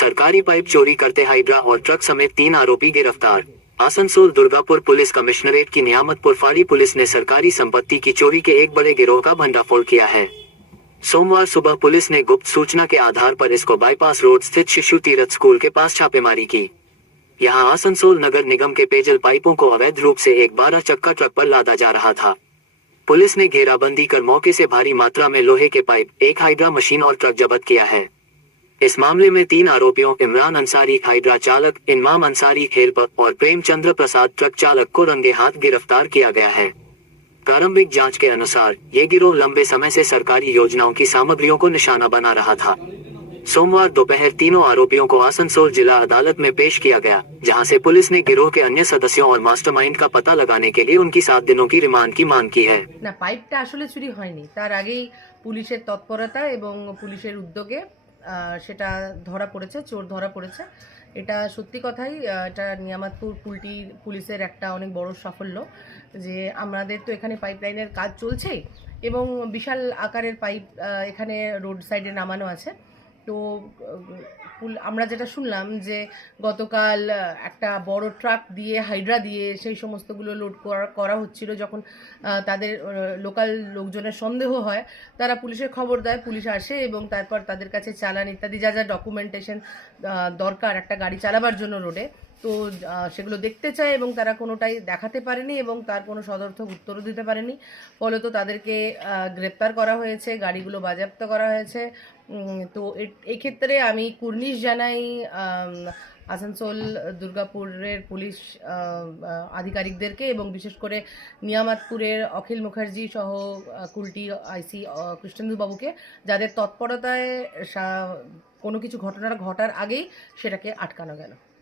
सरकारी पाइप चोरी करते हाइड्रा और ट्रक समेत 3 आरोपी गिरफ्तार। आसनसोल दुर्गापुर पुलिस कमिश्नरेट की नियामतपुर फाड़ी पुलिस ने सरकारी संपत्ति की चोरी के एक बड़े गिरोह का भंडाफोड़ किया है। सोमवार सुबह पुलिस ने गुप्त सूचना के आधार पर इसको बाईपास रोड स्थित शिशु तीरथ स्कूल के पास छापेमारी की। यहां आसनसोल नगर निगम के पेयजल पाइपों को अवैध रूप से एक 12 चक्का ट्रक पर लादा जा रहा था। पुलिस ने घेराबंदी कर मौके से भारी मात्रा में लोहे के पाइप, एक हाइड्रा मशीन और ट्रक जब्त किया है। इस मामले में 3 आरोपियों इमरान अंसारी हाइड्रा चालक, इमाम अंसारी हेल्पर और प्रेमचंद्र प्रसाद ट्रक चालक को रंगे हाथ गिरफ्तार किया गया है। प्रारंभिक जांच के अनुसार ये गिरोह लंबे समय से सरकारी योजनाओं की सामग्रियों को निशाना बना रहा था। सोमवार दोपहर तीनों आरोपियों को आसनसोल जिला अदालत में पेश किया गया, जहां से पुलिस ने गिरोह के अन्य सदस्यों और मास्टरमाइंड का पता लगाने के लिए उनकी 7 दिनों की रिमांड की मांग की है। না, পাইপটা আসলে চুরি হয়নি, তার আগেই পুলিশের তৎপরতা এবং পুলিশের উদ্যোগে সেটা ধরা পড়েছে, চোর ধরা পড়েছে। এটা সত্যি কথাই, এটা নিয়ামতপুর পুলিশের একটা অনেক বড় সাফল্য যে আমাদের তো এখানে পাইপলাইনের কাজ চলছেই এবং বিশাল আকারের পাইপ এখানে রোড সাইডে নামানো আছে। তো আমরা যেটা শুনলাম যে গতকাল একটা বড় ট্রাক দিয়ে, হাইড্রা দিয়ে সেই সমস্তগুলো লোড করা হচ্ছিল। যখন তাদের লোকাল লোকজনের সন্দেহ হয়, তারা পুলিশের খবর দেয়, পুলিশ আসে এবং তারপর তাদের কাছে চালান ইত্যাদি যা যা ডকুমেন্টেশন দরকার একটা গাড়ি চালাবার জন্য রোডে, তো সেগুলো দেখতে চায় এবং তারা কোনোটাই দেখাতে পারেনি এবং তার কোনো সদর্থক উত্তরও দিতে পারেনি। ফলত তাদেরকে গ্রেপ্তার করা হয়েছে, গাড়িগুলো বাজেয়াপ্ত করা হয়েছে। তো এই ক্ষেত্রে আমি কুর্নিশ জানাই আসানসোল দুর্গাপুরের পুলিশ আধিকারিকদেরকে এবং বিশেষ করে নিয়ামতপুরের অখিল মুখার্জি সহ কুলটি আইসি কৃষ্ণেন্দু বাবুকে, যাদের তৎপরতায় কোনো কিছু ঘটার আগেই সেটাকে আটকানো গেল।